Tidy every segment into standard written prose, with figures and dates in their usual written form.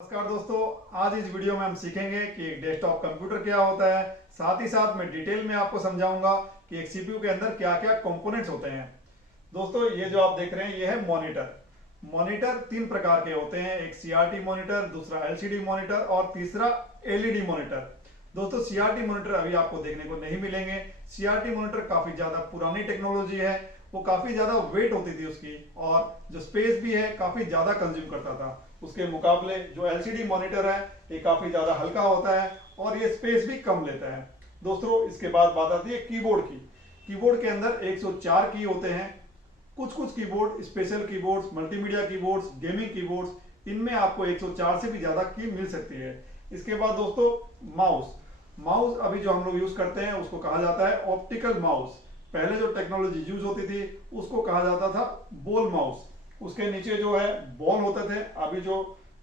नमस्कार दोस्तों, आज इस वीडियो में हम सीखेंगे कि एक डेस्कटॉप कंप्यूटर क्या होता है। साथ ही साथ मैं डिटेल में आपको समझाऊंगा कि एक सीपीयू के अंदर क्या क्या कंपोनेंट्स होते हैं। दोस्तों, ये जो आप देख रहे हैं ये है मॉनिटर। मॉनिटर तीन प्रकार के होते हैं, एक सीआरटी मॉनिटर, दूसरा एलसीडी मॉनिटर और तीसरा एलईडी मॉनिटर। दोस्तों, सीआरटी मॉनिटर अभी आपको देखने को नहीं मिलेंगे। सीआरटी मॉनिटर काफी ज्यादा पुरानी टेक्नोलॉजी है, वो काफी ज्यादा वेट होती थी उसकी और जो स्पेस भी है काफी ज्यादा कंज्यूम करता था। उसके मुकाबले जो एलसीडी मॉनिटर है ये काफी ज्यादा हल्का होता है और ये स्पेस भी कम लेता है। दोस्तों, इसके बाद बात आती है कीबोर्ड की। कीबोर्ड के अंदर 104 की होते हैं। कुछ कुछ keyboard, special keyboards, multimedia keyboards, gaming keyboards, इनमें आपको 104 से भी ज्यादा की मिल सकती है। इसके बाद दोस्तों माउस। माउस अभी जो हम लोग यूज करते हैं उसको कहा जाता है ऑप्टिकल माउस। पहले जो टेक्नोलॉजी यूज होती थी उसको कहा जाता था बॉल माउस। उसके नीचे जो है बॉल होते थे, अभी जो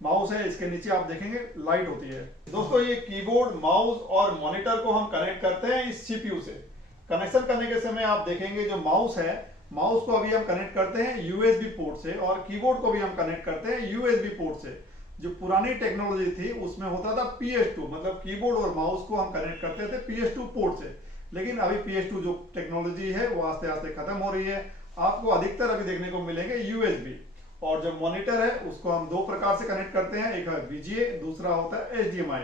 माउस है इसके नीचे आप देखेंगे लाइट होती है। दोस्तों, ये कीबोर्ड, माउस और मॉनिटर को हम कनेक्ट करते हैं इस सीपीयू से। कनेक्शन करने के समय आप देखेंगे जो माउस है, माउस को अभी हम कनेक्ट करते हैं यूएसबी पोर्ट से और कीबोर्ड को भी हम कनेक्ट करते हैं यूएसबी पोर्ट से। जो पुरानी टेक्नोलॉजी थी उसमें होता था PS2, मतलब कीबोर्ड और माउस को हम कनेक्ट करते थे PS2 पोर्ट से। लेकिन अभी PS2 जो टेक्नोलॉजी है वो आस्ते आस्ते खत्म हो रही है। आपको अधिकतर अभी देखने को मिलेंगे यूएसबी। और जो मॉनिटर है उसको हम दो प्रकार से कनेक्ट करते हैं, एक है VGA, दूसरा होता है HDMI।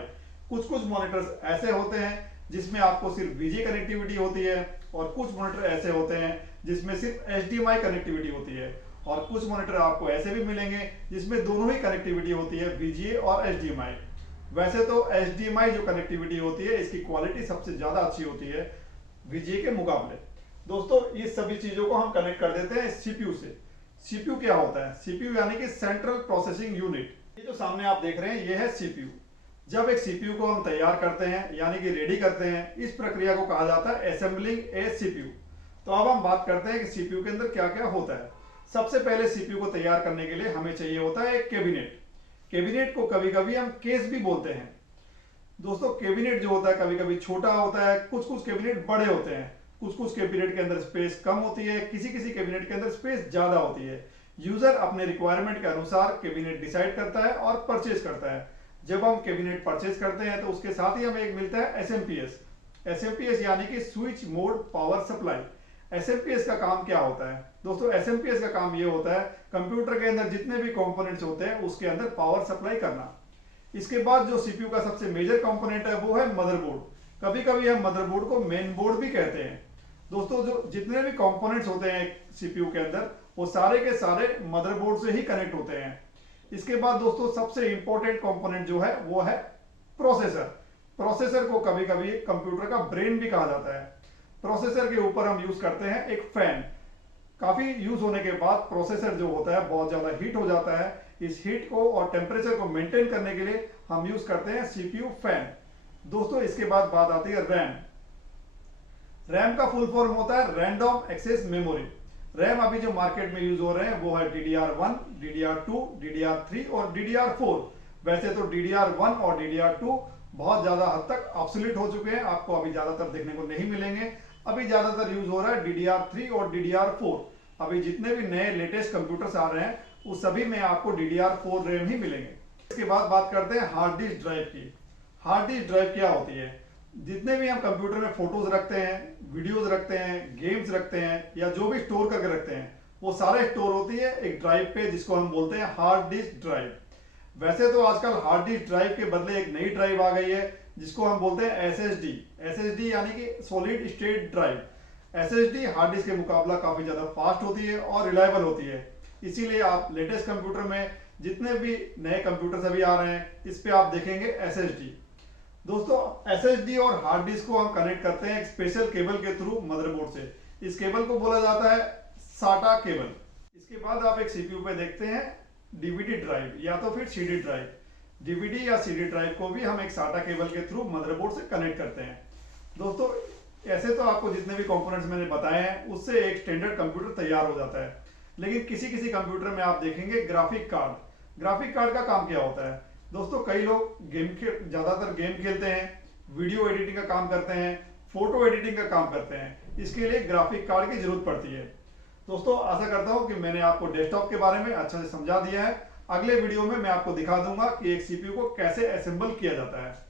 कुछ कुछ मॉनिटर्स ऐसे होते हैं जिसमें आपको सिर्फ VGA कनेक्टिविटी होती है और कुछ मॉनिटर ऐसे होते हैं जिसमें सिर्फ HDMI कनेक्टिविटी होती है। और कुछ मॉनिटर आपको ऐसे भी मिलेंगे जिसमें दोनों ही कनेक्टिविटी होती है, VGA और HDMI। वैसे तो HDMI जो कनेक्टिविटी होती है इसकी क्वालिटी सबसे ज्यादा अच्छी होती है VGA के मुकाबले। दोस्तों, ये सभी चीजों को हम कनेक्ट कर देते हैं सीपीयू से। सीपीयू क्या होता है? सीपीयू यानी कि सेंट्रल प्रोसेसिंग यूनिट। ये जो सामने आप देख रहे हैं ये है सीपीयू। जब एक सीपीयू को हम तैयार करते हैं यानी कि रेडी करते हैं, इस प्रक्रिया को कहा जाता है असेंबलिंग ए सीपीयू। तो अब हम बात करते हैं कि सीपीयू के अंदर क्या क्या होता है। सबसे पहले सीपीयू को तैयार करने के लिए हमें चाहिए होता है एक कैबिनेट। कैबिनेट को कभी कभी हम केस भी बोलते हैं। दोस्तों, कैबिनेट जो होता है कभी कभी छोटा होता है, कुछ कुछ कैबिनेट बड़े होते हैं, कुछ कुछ कैबिनेट के अंदर स्पेस कम होती है, किसी किसी कैबिनेट के अंदर स्पेस ज्यादा होती है। यूजर अपने रिक्वायरमेंट के अनुसार कैबिनेट डिसाइड करता है और परचेज करता है। जब हम कैबिनेट परचेज करते हैं तो उसके साथ ही हमें एक मिलता है एसएमपीएस। एसएमपीएस यानी कि switch mode power supply. SMPS का काम क्या होता है? दोस्तों, एसएमपीएस का काम ये होता है कंप्यूटर के अंदर जितने भी कंपोनेंट्स होते हैं उसके अंदर पावर सप्लाई करना। इसके बाद जो सीपीयू का सबसे मेजर कंपोनेंट है वो है मदरबोर्ड। कभी कभी हम मदरबोर्ड को मेन बोर्ड भी कहते हैं। दोस्तों, जो जितने भी कंपोनेंट्स होते हैं सीपीयू के अंदर वो सारे के सारे मदरबोर्ड से ही कनेक्ट होते हैं। इसके बाद दोस्तों सबसे इंपॉर्टेंट कंपोनेंट जो है वो है प्रोसेसर। प्रोसेसर को कभी कभी कंप्यूटर का ब्रेन भी कहा जाता है। प्रोसेसर के ऊपर हम यूज करते हैं एक फैन। काफी यूज होने के बाद प्रोसेसर जो होता है बहुत ज्यादा हीट हो जाता है। इस हीट को और टेम्परेचर को मेंटेन करने के लिए हम यूज करते हैं सीपीयू फैन। दोस्तों, इसके बाद बात आती है रैम। रैम का फुल फॉर्म होता है रैंडम एक्सेस मेमोरी। रैम अभी जो मार्केट में यूज हो रहे हैं वो है DDR1, DDR2, DDR3 और DDR4। वैसे तो DDR1 और DDR2 बहुत ज्यादा हद तक ऑब्सोलीट हो चुके हैं, आपको अभी ज्यादातर देखने को नहीं मिलेंगे। अभी ज्यादातर यूज हो रहा है DDR3 और DDR4। अभी जितने भी नए लेटेस्ट कंप्यूटर्स आ रहे हैं उस सभी में आपको DDR4 रैम ही मिलेंगे। इसके बाद बात करते हैं हार्ड डिस्क ड्राइव की। हार्ड डिस्क ड्राइव क्या होती है? जितने भी हम कंप्यूटर में फोटोज रखते हैं, वीडियोज रखते हैं, गेम्स रखते हैं या जो भी स्टोर करके रखते हैं वो सारे स्टोर होती है एक ड्राइव पे जिसको हम बोलते हैं हार्ड डिस्क ड्राइव। वैसे तो आजकल हार्ड डिस्क ड्राइव के बदले एक नई ड्राइव आ गई है जिसको हम बोलते हैं SSD। SSD यानी कि solid state drive. SSD hard disk के मुकाबला काफी ज्यादा फास्ट होती है और रिलायबल होती है। इसीलिए आप लेटेस्ट कंप्यूटर में जितने भी नए कंप्यूटर्स अभी आ रहे हैं इस पे आप देखेंगे SSD। दोस्तों, SSD और हार्ड डिस्क को हम कनेक्ट करते हैं एक स्पेशल केबल के थ्रू मदरबोर्ड से। इस केबल को बोला जाता है साटा केबल। इसके बाद आप एक सीपीयू पे देखते हैं डीवीडी ड्राइव या तो फिर सीडी ड्राइव। डीवीडी या सीडी ड्राइव को भी हम एक साटा केबल के थ्रू मदरबोर्ड से कनेक्ट करते हैं। दोस्तों, ऐसे तो आपको जितने भी कंपोनेंट्स मैंने बताए हैं उससे एक स्टैंडर्ड कंप्यूटर तैयार हो जाता है। लेकिन किसी किसी कंप्यूटर में आप देखेंगे ग्राफिक कार्ड। ग्राफिक कार्ड का काम क्या होता है? दोस्तों, कई लोग ज्यादातर गेम खेलते हैं, वीडियो एडिटिंग का काम करते हैं, फोटो एडिटिंग का काम करते हैं। इसके लिए ग्राफिक कार्ड की जरूरत पड़ती है। दोस्तों, आशा करता हूं कि मैंने आपको डेस्कटॉप के बारे में अच्छा से समझा दिया है। अगले वीडियो में मैं आपको दिखा दूंगा कि एक सीपीयू को कैसे असेंबल किया जाता है।